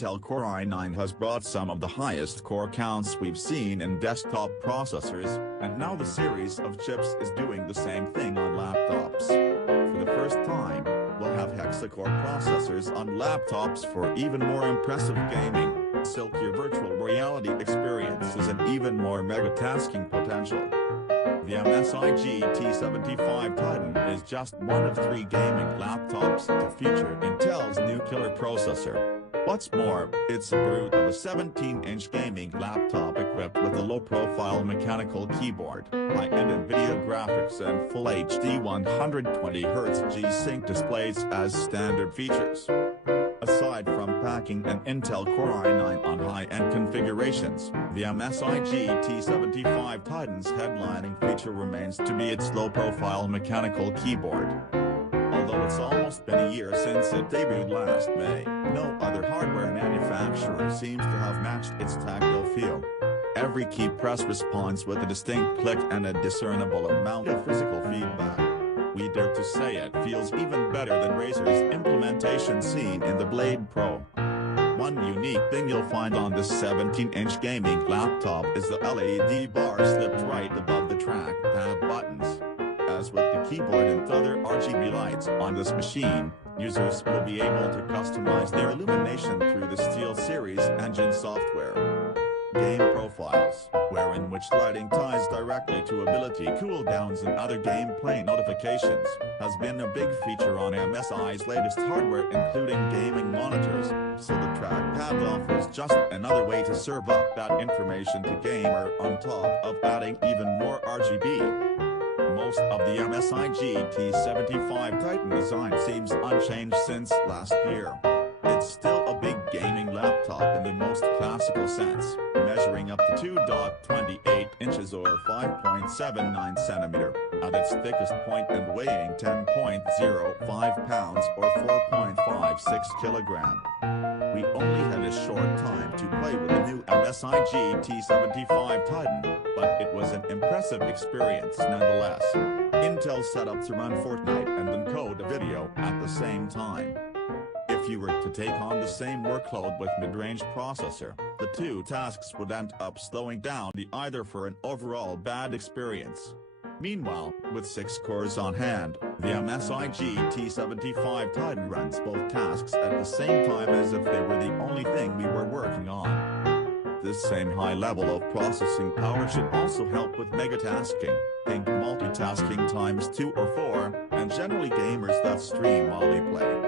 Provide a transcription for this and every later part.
Intel Core i9 has brought some of the highest core counts we've seen in desktop processors, and now the series of chips is doing the same thing on laptops. For the first time, we'll have hexa-core processors on laptops for even more impressive gaming, silkier virtual reality experiences and even more megatasking potential. The MSI GT75 Titan is just one of 3 gaming laptops to feature Intel's new killer processor. What's more, it's a brute of a 17-inch gaming laptop equipped with a low-profile mechanical keyboard, high-end Nvidia graphics and Full HD 120Hz G-Sync displays as standard features. Aside from packing an Intel Core i9 on high-end configurations, the MSI GT75 Titan's headlining feature remains to be its low-profile mechanical keyboard. Although it's almost been a year since it debuted last May, no other hardware manufacturer seems to have matched its tactile feel. Every key press responds with a distinct click and a discernible amount of physical feedback. We dare to say it feels even better than Razer's implementation seen in the Blade Pro. One unique thing you'll find on this 17-inch gaming laptop is the LED bar slipped right above the trackpad buttons. As with the keyboard and other RGB lights on this machine, users will be able to customize their illumination through the SteelSeries engine software. Game profiles, wherein which lighting ties directly to ability cooldowns and other gameplay notifications, has been a big feature on MSI's latest hardware including gaming monitors, so the trackpad offers just another way to serve up that information to gamer on top of adding even more RGB. Most of the MSI GT75 Titan design seems unchanged since last year. It's still a big gaming laptop in the most classical sense, measuring up to 2.28 inches or 5.79 cm at its thickest point and weighing 10.05 pounds or 4.56 kg. We only had a short time to play with the new MSI GT75 Titan, but it was an impressive experience nonetheless. Intel setups to run Fortnite and encode a video at the same time. If you were to take on the same workload with mid-range processor, the 2 tasks would end up slowing down either for an overall bad experience. Meanwhile, with 6 cores on hand, the MSI GT75 Titan runs both tasks at the same time as if they were the only thing we were working on. This same high level of processing power should also help with megatasking, think multitasking times 2 or 4, and generally gamers that stream while they play.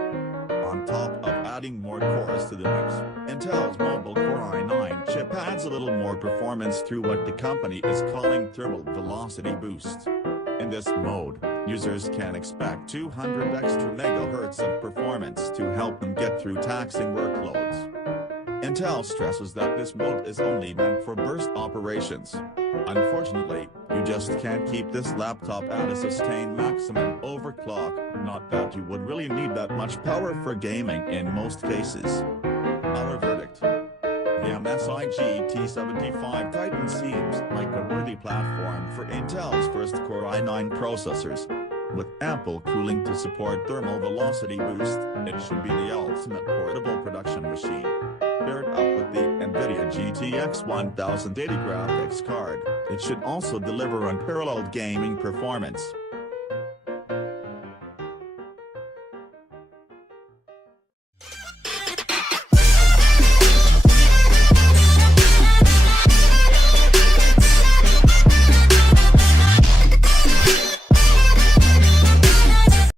On top of adding more cores to the mix, Intel's mobile Core i9 chip adds a little more performance through what the company is calling thermal velocity boost. In this mode, users can expect 200 extra megahertz of performance to help them get through taxing workloads. Intel stresses that this mode is only meant for burst operations. Unfortunately, you just can't keep this laptop at a sustained maximum overclock, not that you would really need that much power for gaming in most cases. Our verdict: the MSI GT75 Titan seems like a worthy platform for Intel's first Core i9 processors. With ample cooling to support thermal velocity boost, it should be the ultimate portable production machine. Paired up with the Nvidia GTX 1080 graphics card, it should also deliver unparalleled gaming performance.